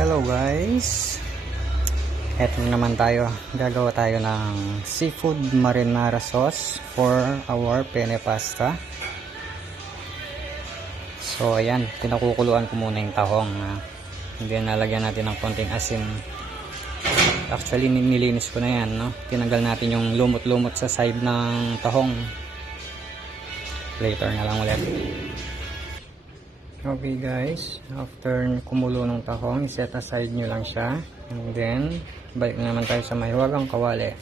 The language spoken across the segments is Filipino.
Hello guys, eto na naman tayo, gagawa tayo ng seafood marinara sauce for our penne pasta. So ayan, pinakukuluan ko muna yung tahong, then nalagyan natin ng konting asin. Actually nilinis ko na yan, no? Tinanggal natin yung lumot-lumot sa side ng tahong. Later na lang ulit. Okay guys, after kumulo ng tahong, set aside nyo lang siya. And then, balik na naman tayo sa mahiwagang kawali.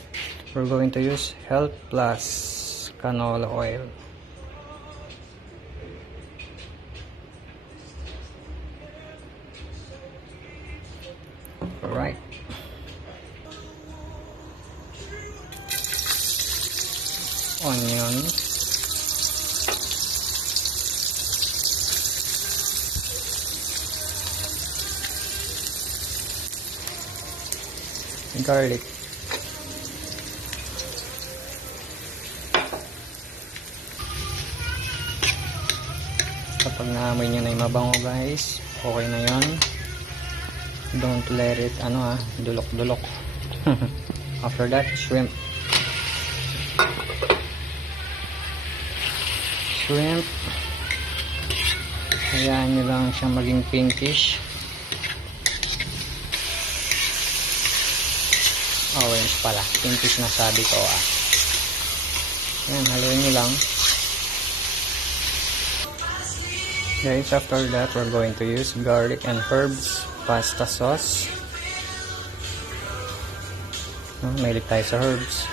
We're going to use Health Plus canola oil. Alright. Onion. Garlic. Kapag naamoy nyo na yung mabango guys, okay na yon. Don't let it dulok-dulok. After that, shrimp. Hayaan nyo lang siyang maging pinkish. Orange pala, pinkish na sabi ko Ayan, haluin nyo lang guys. After that, we're going to use garlic and herbs pasta sauce. Mahilig tayo sa herbs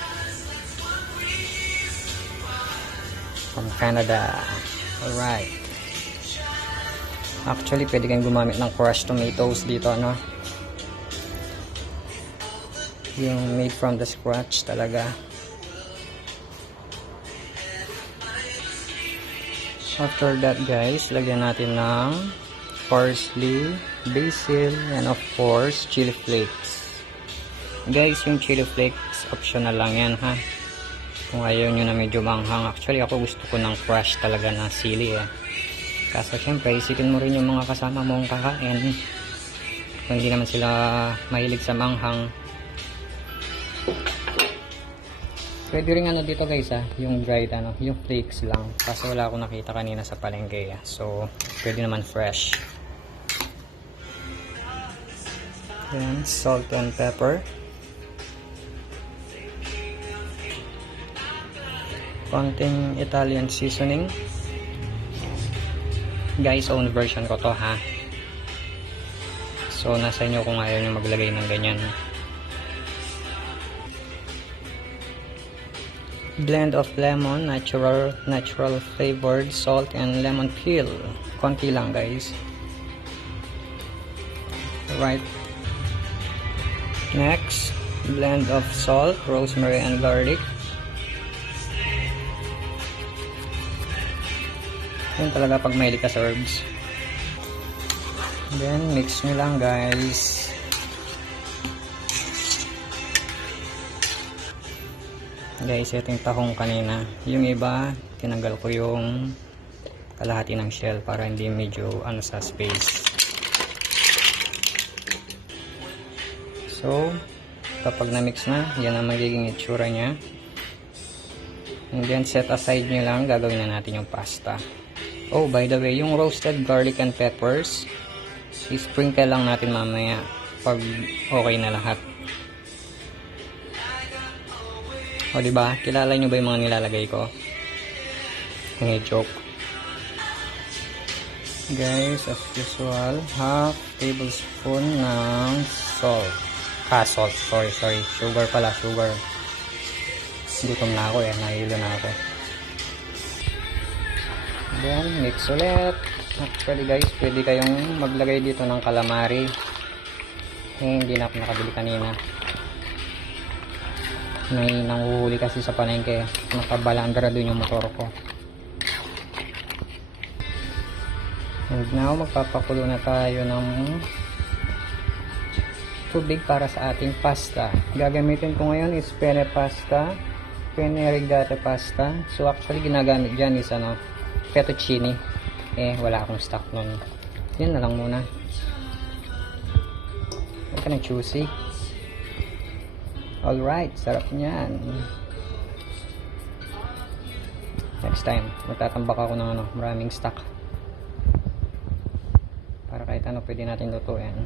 from Canada. Alright, actually pwede kayong gumamit ng crushed tomatoes dito, yung made from the scratch talaga. After that guys, lagyan natin ng parsley, basil, and of course chili flakes. Guys, yung chili flakes optional lang yan kung ayaw nyo na medyo manghang. Actually ako gusto ko ng crush talaga na sili kaso syempre isipin mo rin yung mga kasama mong kakain, kung hindi naman sila mahilig sa manghang. Pwede rin dito guys yung dried yung flakes lang, kasi wala akong nakita kanina sa palengke so pwede naman fresh. Then salt and pepper, konting Italian seasoning guys, own version ko to so nasa inyo kung ayaw nyo maglagay ng ganyan. Blend of lemon, natural flavored salt and lemon peel. Konti lang guys. Alright. Next, blend of salt, rosemary and garlic. Yan talaga pag mahilig ka sa herbs. Then mix nyo lang guys. Guys, ito yung tahong kanina. Yung iba, tinanggal ko yung kalahati ng shell para hindi medyo sa space. So, kapag na-mix na, yan ang magiging itsura nya. And then, set aside nyo lang. Gagawin na natin yung pasta. Oh, by the way, yung roasted garlic and peppers, i-sprinkle lang natin mamaya pag okay na lahat. O diba? Kilala nyo ba yung mga nilalagay ko? Hindi joke. Guys, as usual, half tablespoon ng salt. Salt. Sorry. Sugar pala, sugar. Gutom na ako nahihilo na ako. Then, mix ulit. Actually guys, pwede kayong maglagay dito ng calamari. Hindi na ako nakabili kanina. May nanguhuli kasi sa palengke, nakabalandra dun yung motor ko. And now magpapakulo na tayo ng tubig para sa ating pasta. Gagamitin ko ngayon is penne rigata pasta. So actually ginagamit dyan is fettuccine. Wala akong stock nun. Yan na lang muna. ka ng juicy. Alright, sarap niyan. Next time, magtatambak ako ng maraming stock. Para kahit ano pwede natin lutuin.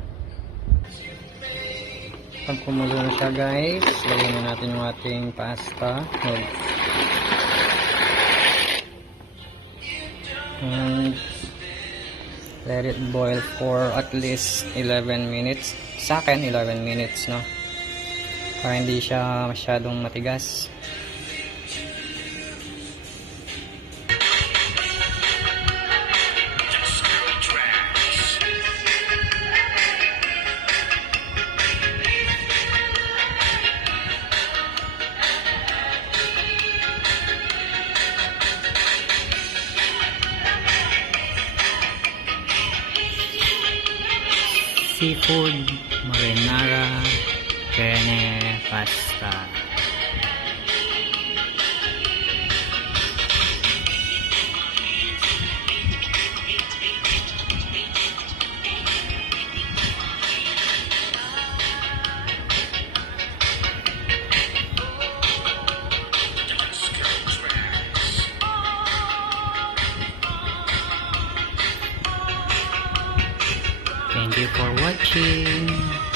Pag kumulo na siya guys, lagyan na natin yung ating pasta. And let it boil for at least 11 minutes. Sa akin, 11 minutes, no? Para hindi siya masyadong matigas. Seafood marinara penne pasta. Thank you for watching.